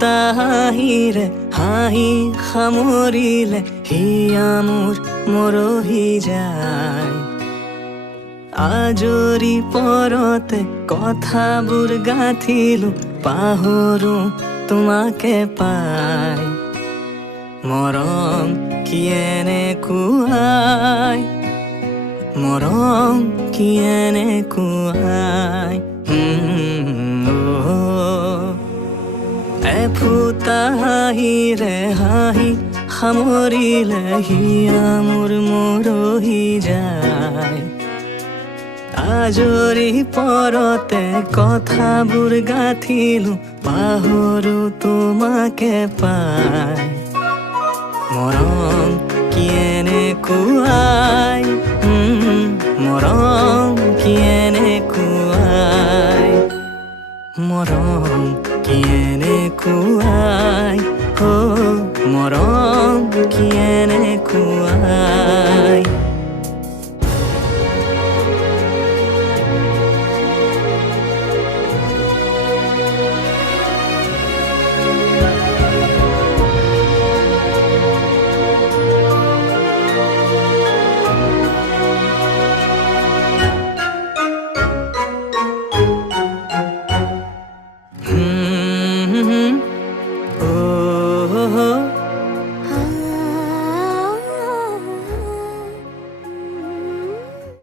ফুটা হাঁহিৰে হাঁহি সামৰিলে হিয়া মোৰ মৰহি যায়। আজৰি পৰতে কথাবোৰ গাঁঠিলো পাহৰো তোমাকে পাই। মৰম কি এনেকুৱাই, মৰম কি এনেকুৱাই। এফুটা হাঁহিৰে হাঁহি সামৰিলে হিয়া মোৰ মৰহি যায়। আজৰি পৰতে কথাবোৰ গাঁঠিলো পাহৰো তোমাকে পাই। মৰম কি এনেকুৱাই, মৰম কি এনেকুৱাই, মৰম কি এনেকুৱাই, মৰম কি এনেকুৱাই।